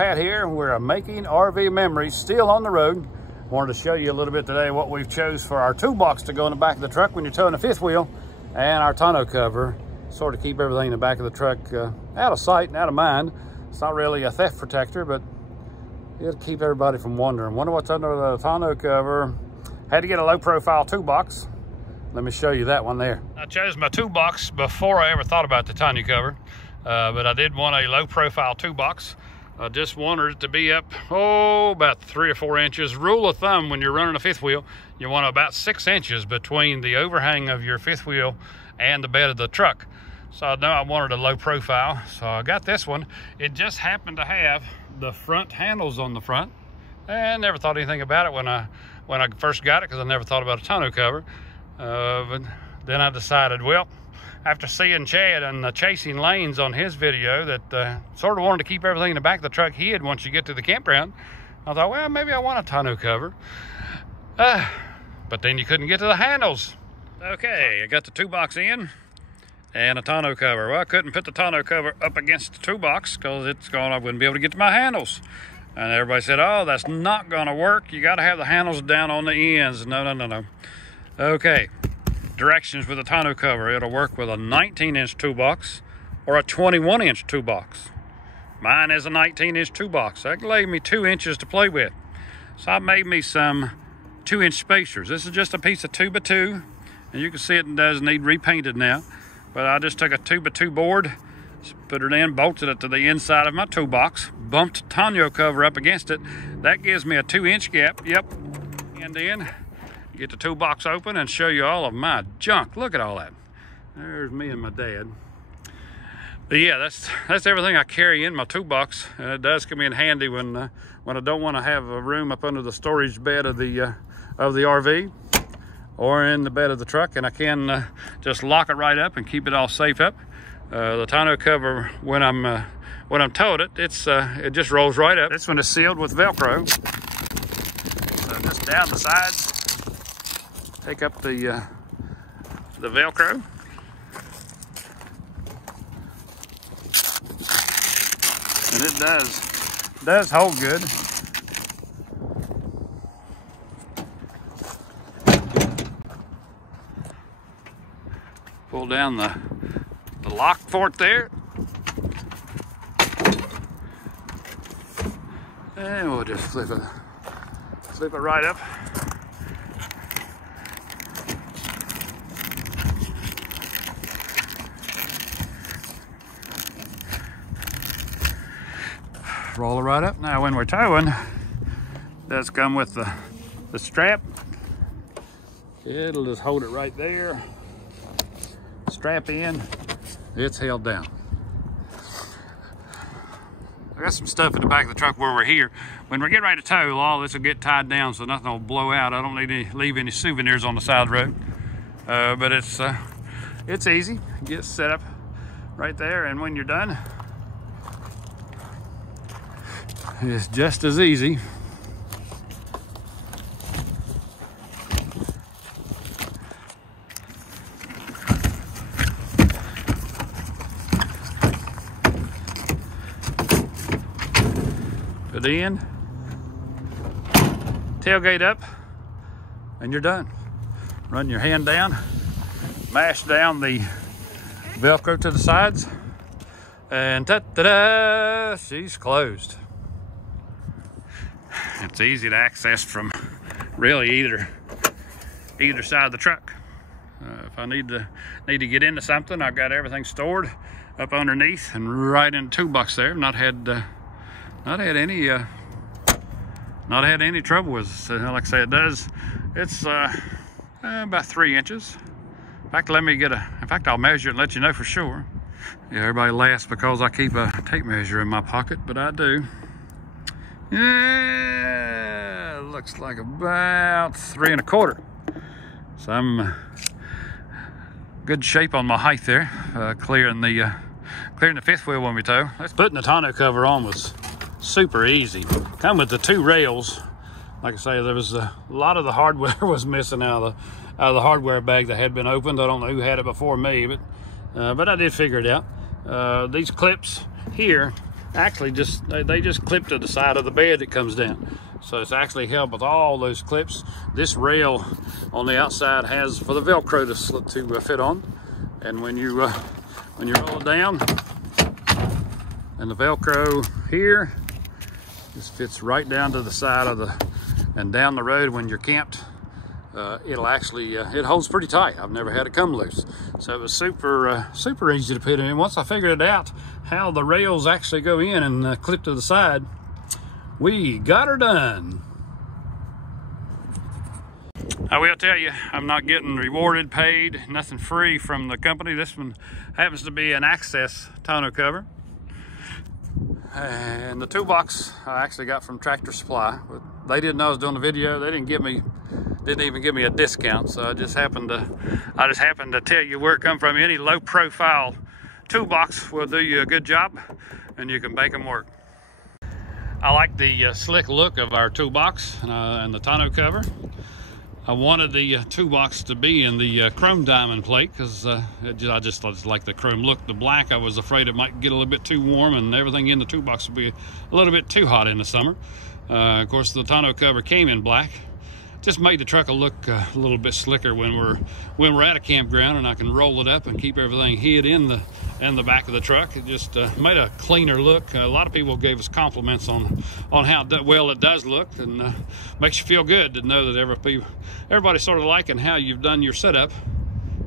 Pat here. We're making RV memories, still on the road. Wanted to show you a little bit today what we've chose for our toolbox to go in the back of the truck when you're towing a fifth wheel, and our tonneau cover, sort of keep everything in the back of the truck out of sight and out of mind. It's not really a theft protector, but it'll keep everybody from wondering. Wonder what's under the tonneau cover. Had to get a low profile toolbox. Let me show you that one there. I chose my toolbox before I ever thought about the tonneau cover, but I did want a low profile toolbox. I just wanted it to be up, about 3 or 4 inches. Rule of thumb, when you're running a fifth wheel, you want about 6 inches between the overhang of your fifth wheel and the bed of the truck. So I know I wanted a low profile, so I got this one. It just happened to have the front handles on the front. And I never thought anything about it when I first got it, because I never thought about a tonneau cover. But then I decided, well, after seeing Chad and the chasing lanes on his video, that sort of wanted to keep everything in the back of the truck hid once you get to the campground. I thought, well, maybe I want a tonneau cover. But then you couldn't get to the handles. Okay, I got the toolbox in and a tonneau cover. Well, I couldn't put the tonneau cover up against the toolbox because I wouldn't be able to get to my handles. And everybody said, oh, that's not gonna work. You gotta have the handles down on the ends. No. Okay. Directions with a tonneau cover. It'll work with a 19-inch toolbox or a 21-inch toolbox. Mine is a 19-inch toolbox. That gave me 2 inches to play with. So I made me some 2-inch spacers. This is just a piece of 2x2, and you can see it does need repainted now. But I just took a 2x2 board, put it in, bolted it to the inside of my toolbox, bumped the tonneau cover up against it. That gives me a 2-inch gap. Yep. And then get the toolbox open and show you all of my junk. Look at all that. There's me and my dad. But yeah, that's everything I carry in my toolbox. It does come in handy when I don't want to have a room up under the storage bed of the RV or in the bed of the truck, and I can just lock it right up and keep it all safe up. The tonneau cover, when I'm towed it just rolls right up. This one is sealed with Velcro. So just down the sides, take up the Velcro. And it does hold good. Pull down the lock port there. And we'll just flip it right up. Roll it right up. Now when we're towing, it does come with the strap. It'll just hold it right there. Strap in, it's held down. I got some stuff in the back of the truck where we're here. When we get ready to tow, all this will get tied down so nothing will blow out. I don't need to leave any souvenirs on the side of the road. But it's easy. Get set up right there, and when you're done, it's just as easy. Put it in, tailgate up, and you're done. Run your hand down, mash down the Velcro to the sides, and ta-da-da, she's closed. It's easy to access from really either side of the truck. If I need to get into something, I've got everything stored up underneath and right in the toolbox there. Not had any trouble with it. So, like I say, it's about 3 inches. In fact, I'll measure it and let you know for sure. Yeah, everybody laughs because I keep a tape measure in my pocket, but I do. Yeah, looks like about 3 1/4. So I'm good shape on my height there, clearing the fifth wheel when we tow. Putting the tonneau cover on was super easy. Come with the 2 rails. Like I say, there was a lot of the hardware was missing out of the hardware bag that had been opened. I don't know who had it before me, but I did figure it out. These clips here actually just, they just clip to the side of the bed that comes down. So it's actually held with all those clips. This rail on the outside has for the Velcro to fit on. And when you roll it down, and the Velcro here just fits right down to the side of the, and down the road when you're camped, it'll actually, it holds pretty tight. I've never had it come loose. So it was super easy to put in. Once I figured it out, how the rails actually go in and clip to the side, we got her done. I will tell you, I'm not getting rewarded, paid, nothing free from the company. This one happens to be an access tonneau cover. And the toolbox I actually got from Tractor Supply. They didn't know I was doing the video. They didn't even give me a discount. So I just happened to tell you where it come from. Any low profile toolbox will do you a good job, and you can make them work. I like the slick look of our toolbox and the tonneau cover. I wanted the toolbox to be in the chrome diamond plate because I just like the chrome look. The black, I was afraid it might get a little bit too warm and everything in the toolbox would be a little bit too hot in the summer. Of course, the tonneau cover came in black. Just made the truck look a little bit slicker when we're at a campground, and I can roll it up and keep everything hid in the back of the truck. It just made a cleaner look. A lot of people gave us compliments on how well it does look, and makes you feel good to know that everybody's sort of liking how you've done your setup.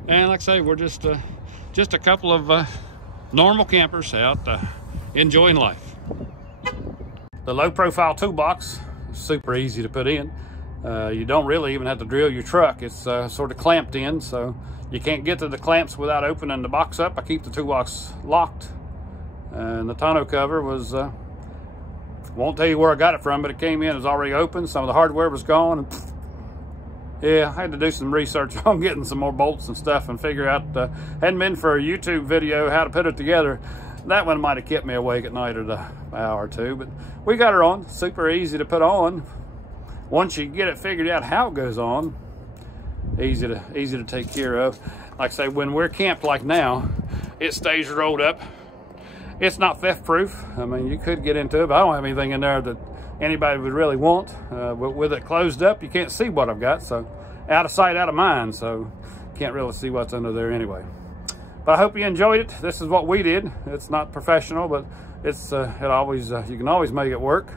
And like I say, we're just a couple of normal campers out enjoying life. The low profile toolbox is super easy to put in. You don't really even have to drill your truck. It's sort of clamped in, so you can't get to the clamps without opening the box up. I keep the toolbox locked. And the tonneau cover was, won't tell you where I got it from, but it came in, it was already open. Some of the hardware was gone. And yeah, I had to do some research on getting some more bolts and stuff and figure out, hadn't been for a YouTube video how to put it together. That one might have kept me awake at night at an hour or two, but we got her on. Super easy to put on. Once you get it figured out how it goes on, easy to take care of. Like I say, when we're camped like now, it stays rolled up. It's not theft proof. I mean, you could get into it, but I don't have anything in there that anybody would really want. But with it closed up, you can't see what I've got. So out of sight, out of mind. So can't really see what's under there anyway. But I hope you enjoyed it. This is what we did. It's not professional, but it's you can always make it work.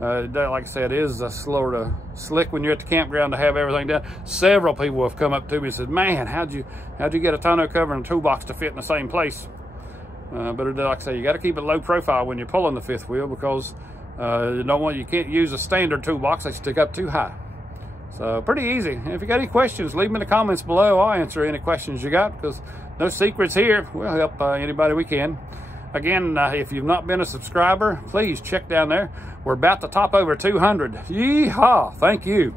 Like I said, it is slower to slick when you're at the campground to have everything done. Several people have come up to me and said, "Man, how'd you get a tonneau cover and a toolbox to fit in the same place?" But like I say, you got to keep it low profile when you're pulling the fifth wheel, because you can't use a standard toolbox. They stick up too high. So pretty easy. And if you got any questions, leave them in the comments below. I'll answer any questions you got, because no secrets here. We'll help anybody we can. Again, if you've not been a subscriber, please check down there. We're about to top over 200. Yeehaw! Thank you.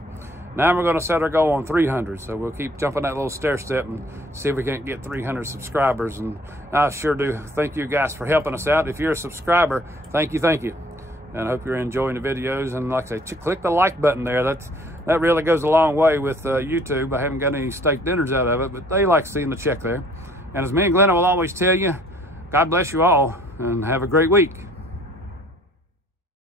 Now we're going to set our goal on 300. So we'll keep jumping that little stair step and see if we can get 300 subscribers. And I sure do thank you guys for helping us out. If you're a subscriber, thank you, thank you. And I hope you're enjoying the videos. And like I say, click the like button there. That really goes a long way with YouTube. I haven't got any steak dinners out of it, but they like seeing the check there. And as me and Glenna will always tell you, God bless you all, and have a great week.